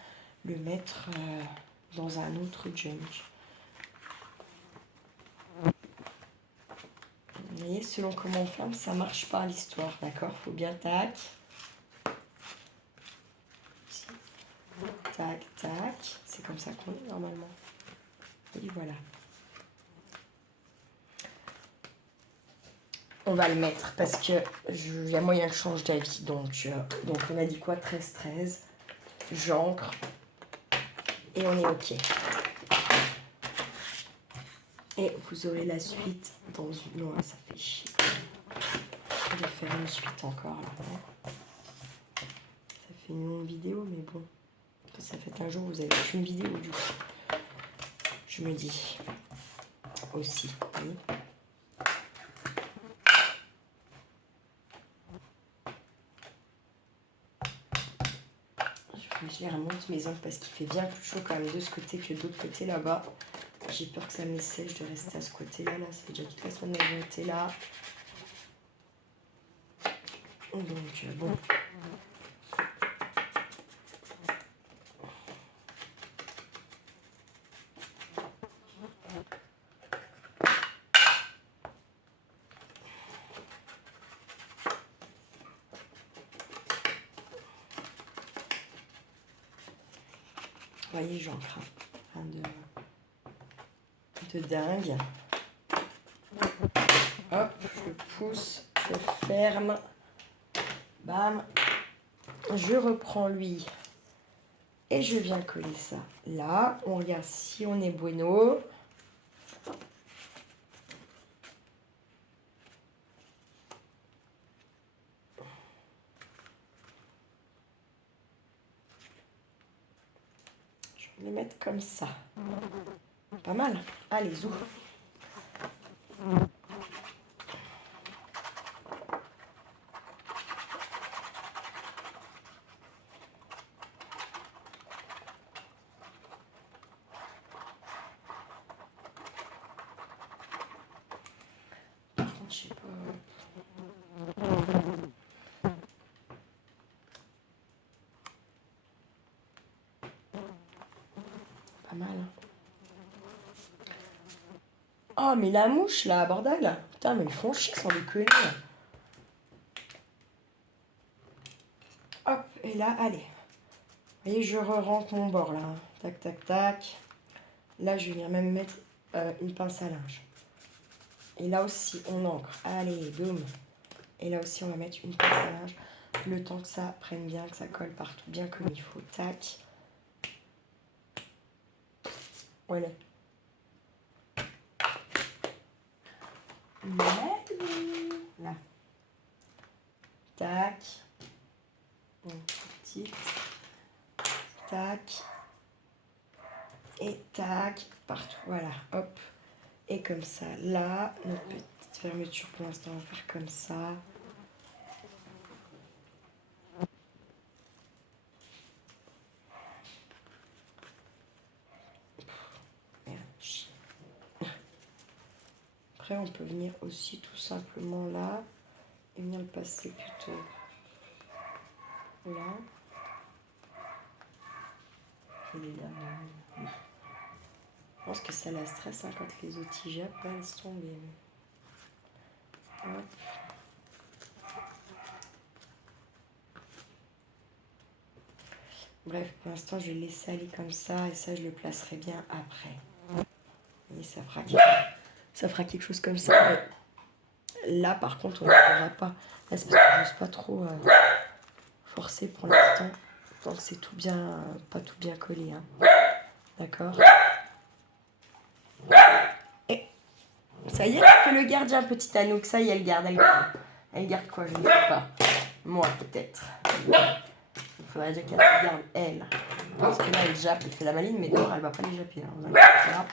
le mettre dans un autre junk. Vous voyez, selon comment on ferme, ça marche pas l'histoire, d'accord ? Faut bien tac. Tac, tac. C'est comme ça qu'on est normalement. Et voilà. On va le mettre parce que il y a moyen que je change d'avis. Donc on a dit quoi ? 13-13. J'ancre. Et on est OK. Et vous aurez la suite dans une... Non, ça fait chier. Je vais faire une suite encore là. Ça fait une longue vidéo, mais bon. Ça fait un jour où vous avez qu'une vidéo du coup. Je me dis aussi. Oui. Je les remonte mes ongles parce qu'il fait bien plus chaud quand même de ce côté que de l'autre côté là-bas. J'ai peur que ça me sèche de rester à ce côté-là. Là, ça fait déjà toute la semaine que j'ai été là. Donc, bon. Vous voyez, j'encre. De dingue. Hop, je pousse, je ferme. Bam. Je reprends lui. Et je viens coller ça là. On regarde si on est bueno. Je vais les mettre comme ça. Pas mal. Allez, zou. Par contre, je sais pas. Pas mal. Oh, mais la mouche, là, bordel. Putain, mais ils font chier sans déconner. Hop, et là, allez. Vous voyez, je re-rentre mon bord, là. Tac, tac, tac. Là, je viens même mettre une pince à linge. Et là aussi, on ancre. Allez, boum. Et là aussi, on va mettre une pince à linge le temps que ça prenne bien, que ça colle partout bien comme il faut. Tac. Voilà. Là. Tac. Une petite. Tac. Et tac. Partout. Voilà. Hop. Et comme ça. Là, notre petite fermeture pour l'instant, on va faire comme ça. Après, on peut venir aussi tout simplement là et venir le passer plutôt là. Il est là. Oui. Je pense que ça la stresse hein, quand les outils jappent, là, elles sont bien. Hop. Bref, pour l'instant, je vais laisser aller comme ça et ça, je le placerai bien après. Et ça fera quelque chose comme ça. Là, par contre, on ne pourra pas. Là, c'est parce que je n'ose pas trop forcer pour l'instant. Tant que c'est tout bien, pas tout bien collé. Hein. D'accord. Et ça y est, que le gardien, petit Anouk, ça y est, elle garde. Elle garde quoi, je ne sais pas. Moi, peut-être. Il faudrait dire qu'elle garde, elle. Parce que là, elle jappe, elle fait la maline, mais dehors, elle va pas les japper. Hein.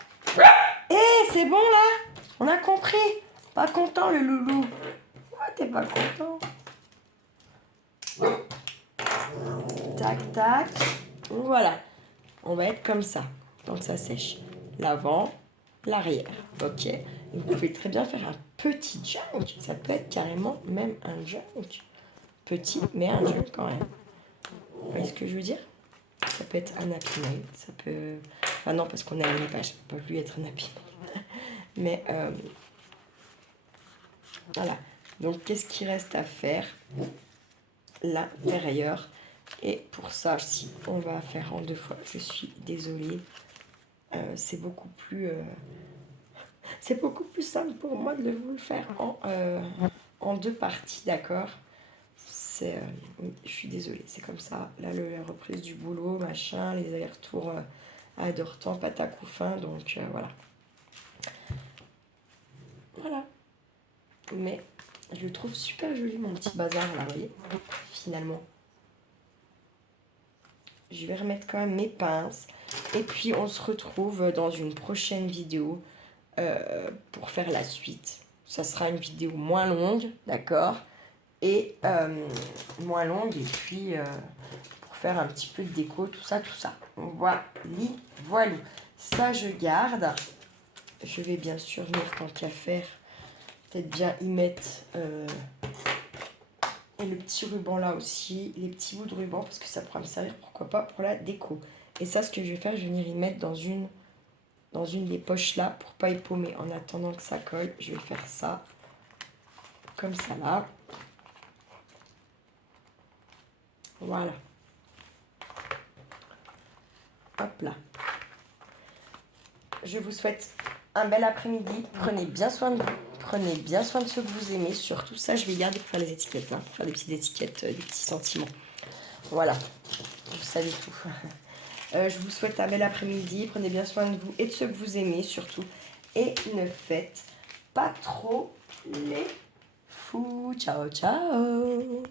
Eh, c'est bon, là? On a compris. Pas content, le loulou. Ah, t'es pas content. Tac, tac. Voilà. On va être comme ça. Donc, ça sèche. L'avant, l'arrière. Ok. Vous pouvez très bien faire un petit junk. Ça peut être carrément même un junk. Petit, mais un junk quand même. Vous voyez ce que je veux dire? Ça peut être un happy nail. Ça peut... Enfin non, parce qu'on a une page. Ça peut plus être un happy nail. Mais voilà. Donc, qu'est-ce qu'il reste à faire? L'intérieur. Et pour ça, si on va faire en 2 fois, je suis désolée. C'est beaucoup plus simple pour moi de vous le faire en 2 parties, d'accord? Oui, je suis désolée, c'est comme ça. Là, la reprise du boulot, machin, les allers-retours à Dortan, patac ou fin, donc voilà. Voilà. Mais je le trouve super joli, mon petit bazar, là, vous voyez, finalement. Je vais remettre quand même mes pinces. Et puis, on se retrouve dans une prochaine vidéo pour faire la suite. Ça sera une vidéo moins longue, d'accord? Et moins longue. Et puis, pour faire un petit peu de déco, tout ça, tout ça. Voilà. Voilà. Ça, je garde. Je vais bien sûr venir, tant qu'à faire, peut-être bien y mettre... et le petit ruban là aussi, les petits bouts de ruban, parce que ça pourra me servir, pourquoi pas, pour la déco. Et ça, ce que je vais faire, je vais venir y mettre dans une des poches là, pour pas épaumer. En attendant que ça colle, je vais faire ça, comme ça là. Voilà. Hop là. Je vous souhaite un bel après-midi. Prenez bien soin de vous. Prenez bien soin de ceux que vous aimez. Surtout ça, je vais garder pour faire les étiquettes, hein, pour faire des petites étiquettes, des petits sentiments. Voilà. Vous savez tout. Je vous souhaite un bel après-midi. Prenez bien soin de vous et de ceux que vous aimez, surtout. Et ne faites pas trop les fous. Ciao, ciao.